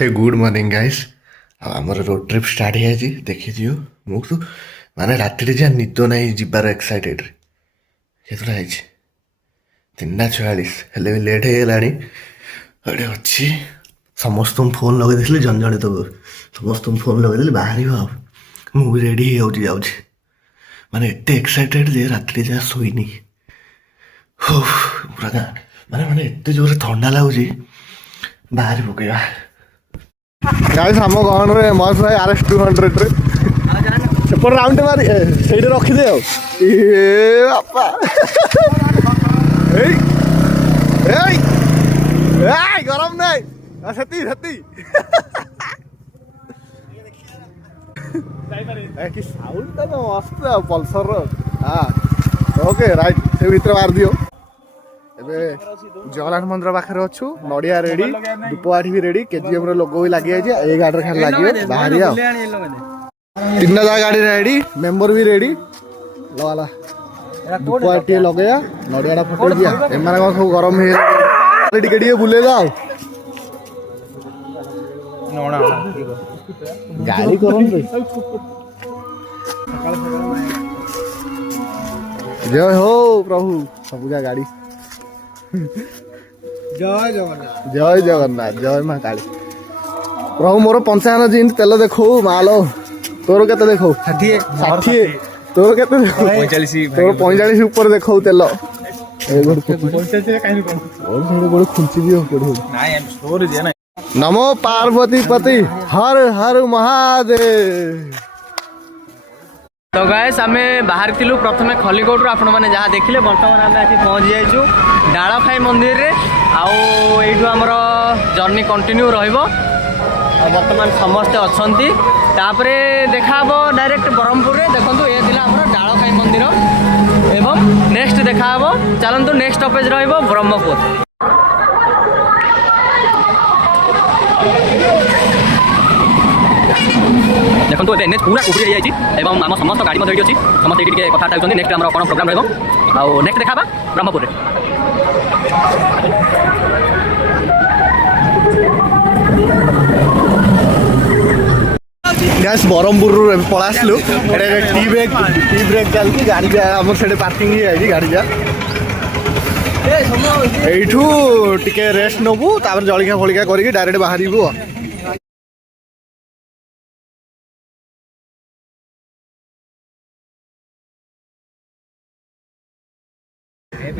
हे good morning guys. आमर road trip start है देखी दियो मुझे माने राति जा निद ना जीवार एक्साइटेड केतटा है 3:46 हेले भी लेट हो गलानी अड़े अच्छी समस्त फोन लगे जन जन तो समस्त फोन लगे बाहर मुझे रेडी हो माने एते एक्साइटेड जे राति जा शोनी पूरा माने माने एते जोर ठंडा लगुच बाहर पकड़ा गाइस हम गहन रे मस भाई RS 200 रे सेपट राउंड मारी सेठी रखी दे ए बापा एई एई एई गरम नहीं सती सती ए कि साउंड तो मस्त पल्सर रो हां ओके राइट से भीतर मार दियो एबे जगन्नाथ मंदिर पाखे अच्छु नड़िया रेडी धूपकाठी भी रेडी केजीएम लोगो भी लगे ए गाड़ी खाली लगे बाहर तीन जा गाड़ी रेडी मेंबर भी रेडी लगा धूपकाठी लगे नड़िया फटो दिया एम सब गरम टे बुले गाड़ी जय हो प्रभु सबुजा गाड़ी जय जगन्नाथ जय जगन्नाथ जय माँ काली प्रभु मोर 55 जीन तेल देखो मालो तोर के देखो 60 तोर के देखो 45 तोर 45 ऊपर देखो तेल नमो पार्वती पति हर हर महादेव। तो गाइस आम बाहर थिलु प्रथमे खलिकोट आपण मैंने जहाँ देखिले बर्तमान आम आसी पहुँची जाइछु डालखाई मंदिर रे आउ एठु हमर जर्नी कंटिन्यू रहिबो बर्तमान समस्ते अछंती तापरे देखाबो डायरेक्ट ब्रह्मपुर रे देखंतु ए थिला हमर डालखाई मंदिर एवं नेक्स्ट देखाबो चलंतु नेक्स्ट स्टॉपेज रहिबो ब्रह्मपुर। देखो तो एनएच पूरा उभरी जाइए एवं आम समस्त गाड़ी मत अच्छी समस्त ये कथा होती नेक्स्ट आम कौन प्रोग्राम रहा नेक्स्ट देखा ब्रह्मपुर गैस ब्रह्मपुर पलासलु टी ब्रेक चलती गाड़ी आम से पार्किंग ही गाड़ी जा एठू टिके रेस्ट नबू तापर जलिखा फलिखा करके डायरेक्ट बाहर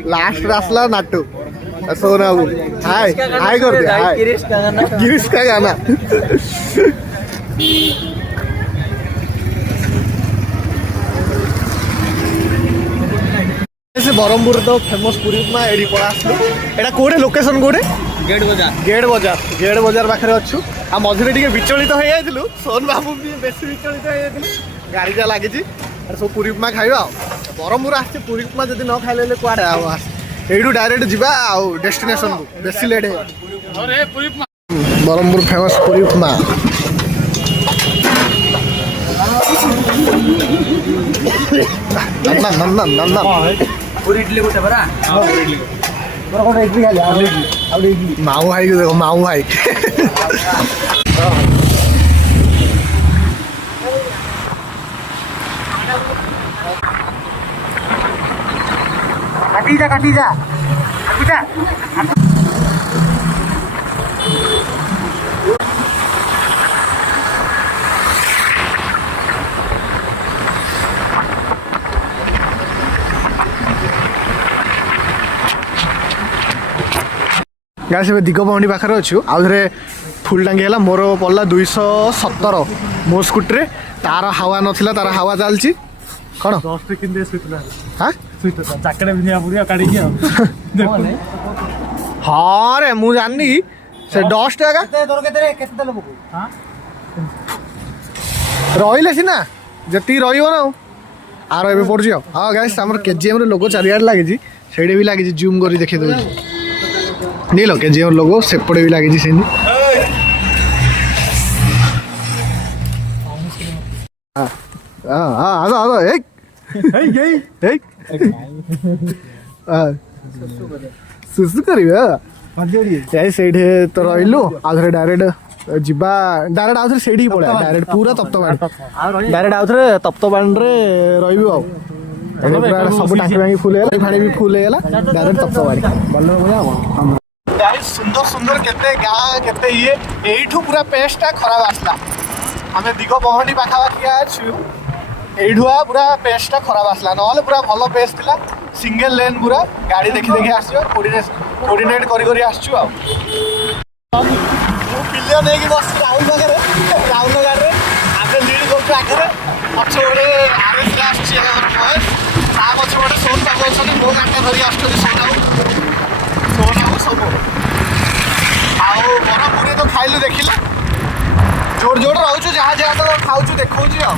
लास्ट रास्ता नाटू सोना हाय हाय कर दे हाय गिरीश का गाना ऐसे ब्रह्मपुर तो फेमस पूरी उपमा एडी पलासलु एटा कोडे लोकेशन कोडे गेट बाजार पाखे अच्छु आ मझे टिके विचलित हो जाइलु सोन बाबू भी बेसी विचलित हो जाइलु गाड़ी जा लागिछि सब पूरी उपमा खाइबा ब्रह्मपुर आसे पूरी उपमा जदि न खाइले कुआडे आ एडू डायरेक्ट जीवा आउ डेस्टिनेशन को बेसी लेट है अरे पूरी उपमा ब्रह्मपुर फेमस पूरी उपमा नन्ना पूरी इडली गोटे बरा पूरी इडली बरा कोन इडली खाली आ इडली माऊ भाई को देखो माऊ भाई काटी जा गाइस दिगपहंडी पाखे अच्छु आउे फुल टांगी है मोर पड़ा 217 मो स्कूटी तार हावा नाला तार हावा चलती कौन हाँ हाँ रे मु जानी से डस्ट रही सीना जी रहा आर ए पड़ी हाँ गाइस आम केजीएम लोगो चारिआडे लगी से भी लगी जूम कर देखे दूसरी नहीं लो केजीएम लोगो सेपटे भी लगी से सुसु कर तो रही आधे डायरेक्ट ଯିବା ଡାଇରେକ୍ଟ ଆଉଥରେ ସେଇଠିକି ପଳେଇବା ଡାଇରେକ୍ଟ ପୁରା ତପ୍ତପାଣି ଡାଇରେକ୍ଟ ଆଉଥରେ ତପ୍ତପାଣିରେ ରହିବୁ ଆଉ ସବୁ ଟାଙ୍କି ଫାଙ୍କି ଫୁଲ ହେଇଗଲା ପାଣି ବି ଫୁଲ ହେଇଗଲା ଡାଇରେକ୍ଟ ତପ୍ତପାଣି ସୁନ୍ଦର ସୁନ୍ଦର କେତେ ଗାଁ କେତେ ଇଏ ଏଇଠୁ ପୁରା ପେଷ୍ଟଟା ଖରାପ ଆସିଲା ଆମେ ଦିଗ ପହଣ୍ଡି ପାଖାପାଖି ଅଛୁ ଏଇଠୁ ପୁରା ପେଷ୍ଟଟା ଖରାପ ଆସିଲା ନହେଲେ ପୁରା ଭଲ ପେଷ୍ଟ ଥିଲା ସିଙ୍ଗଲ ଲେନ୍ ପୁରା ଗାଡ଼ି ଦେଖି ଦେଖି ଆସିବ କୋର୍ଡିନେଟ୍ କରି କରି ଆସିଛୁ ଆଉ ମୁଁ ପିଲିଅ ନେଇକି ବସିଛି ରାହୁଲ ପାଖରେ ରାହୁଲ ଗାଡ଼ିରେ ଆମେ ଲିଡ୍ କରୁଛୁ ଆଗରେ ପଛ ଗୋଟେ ଆରେସରେ ଆସୁଛି ତା ପଛ ଗୋଟେ ସୋନ୍ ପାଖ ଅଛନ୍ତି ମୋ ଗାଡ଼ିଟା ଧରି ଆସୁଛନ୍ତି ସୋନାକୁ ସବୁ ଆଉ ବରହମପୁରରେ ତ ଖାଇଲୁ ଦେଖିଲୁ ଯୋଉଠି ଯୋଉଠି ରହୁଛୁ ଯାହା ଯାହା ତ ଖାଉଛୁ ଦେଖାଉଛି ଆଉ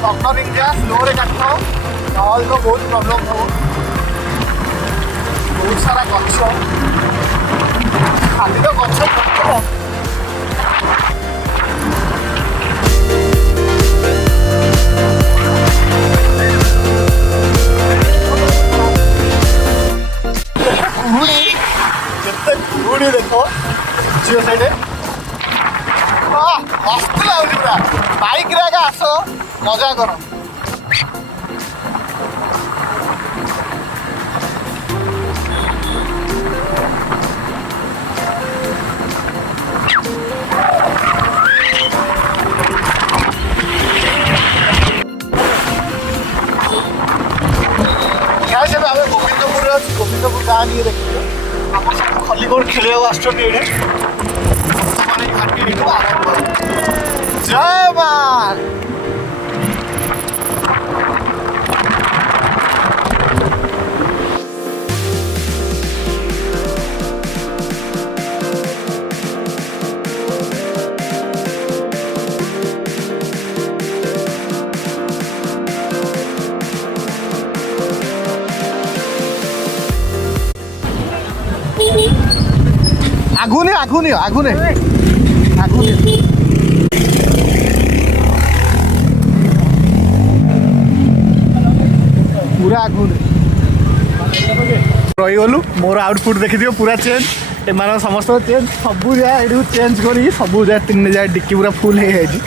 କର୍ଣ୍ଣରିଂ ଯା ସ୍ଲୋରେ କାଟ ନହେଲେ ତ ବହୁତ ପ୍ରୋବ୍ଲେମ୍ ହେବ ବହୁତ ସାରା ଗଛ ଖାଲି ତ ଗଛ କୁହୁଡ଼ି କେତେ କୁହୁଡ଼ି ଦେଖ ଝିଅ ସାଇଡ଼େ ମସ୍ତ ଲାଗୁଛି ପୁରା ବାଇକ୍ରେ ଆଗ ଆସ ମଜା କର ଆମେ ଗୋବିନ୍ଦପୁରରେ ଅଛୁ ଗୋବିନ୍ଦପୁର ଗାଁ ନିଏ ଦେଖିଛୁ ଆମର ସବୁ ଖଲିକୋଟ ଖେଳିବାକୁ ଆସୁଛନ୍ତି ଏଇଠି ବର୍ତ୍ତମାନ ଘାଟି ଏଇଠୁ ଆରମ୍ଭ ଜୟ ମା আগুনে আগুনে আগুনে আগুনে পুরা আগুনে রহিগলু মোর আউটপুট দেখিদিও পুরা চেঞ্জ এমান সমস্ত চেঞ্জ সবু যা এটি চেঞ্জ করি সবু যা তিন যা ডিকি পুরা ফুল হয়ে যাই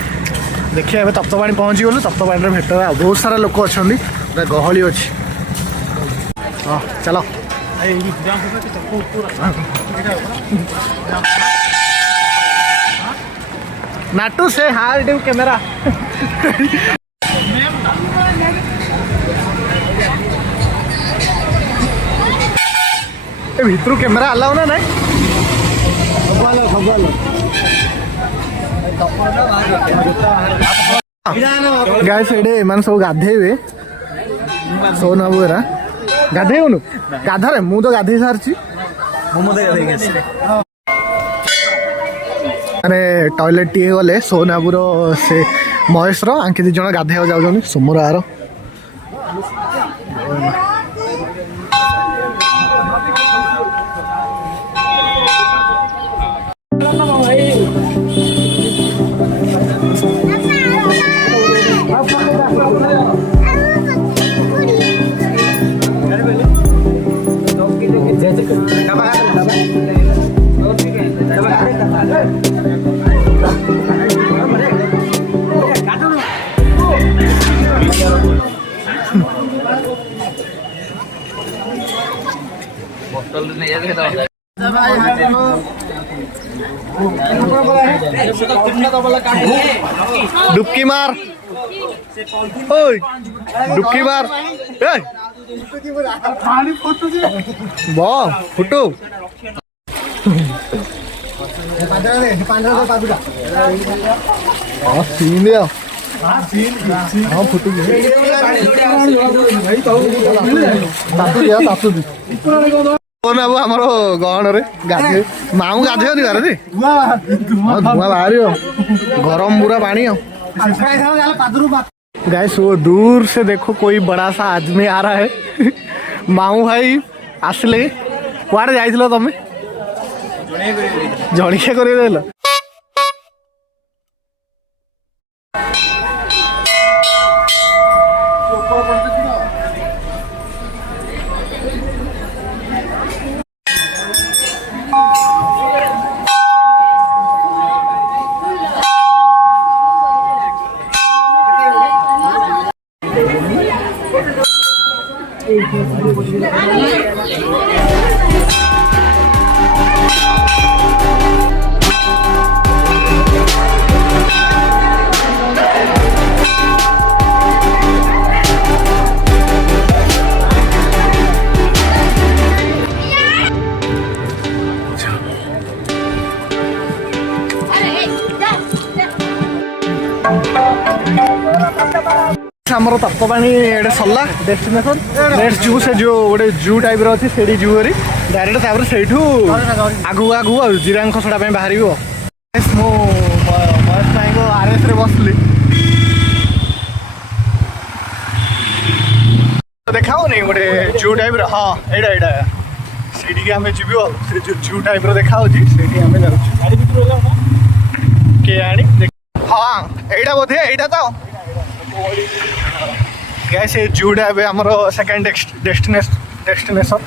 देखिए एवं तप्तपाणी पहुँची गलु तप्तपाणी भेट बहुत सारा लोक अच्छा पूरा गहली अच्छी हाँ चल नाटू से हार डू कैमेरा भितर कैमेरा अलाउ ना नहीं गाइस एडे एमान सब गाधेबे सोन बाबू एरा गाधेउनु गाधारे मु तो गाधे सारची माने टॉयलेट टी गले सोन बाबूर से महेश रो आंके दी जण गाधेवा जाउछन सुमरार डुबकी मार ओए डुबकी मार वाह फुटू सीन दिया हाँ फुटू बाबू आमर गहन गाधे माऊ गाधे बारे धुआं बाहर गरम बुरा पानी गाइस वो दूर से देखो कोई बड़ा सा आदमी आ रहा है माऊ भाई आसले कुआड़े जाइथिलो तमे जणिया कर आमर तप्तपाणी एडे सरला डेस्टिनेशन नेक्स्ट जू से जो गोटे जू टाइप अच्छी से जू करी डायरेक्ट तापर से आगू आगू जिरांग खसड़ा बाहर मु महेश भाई को आरएस रे बसली देखा नहीं गोटे जू टाइप हाँ एटा से आम जीव जू टाइप देखा किए आनी हाँ एटा बोधे एटा तो गैस जूटा आमर सेकेंड डेस्टिनेशन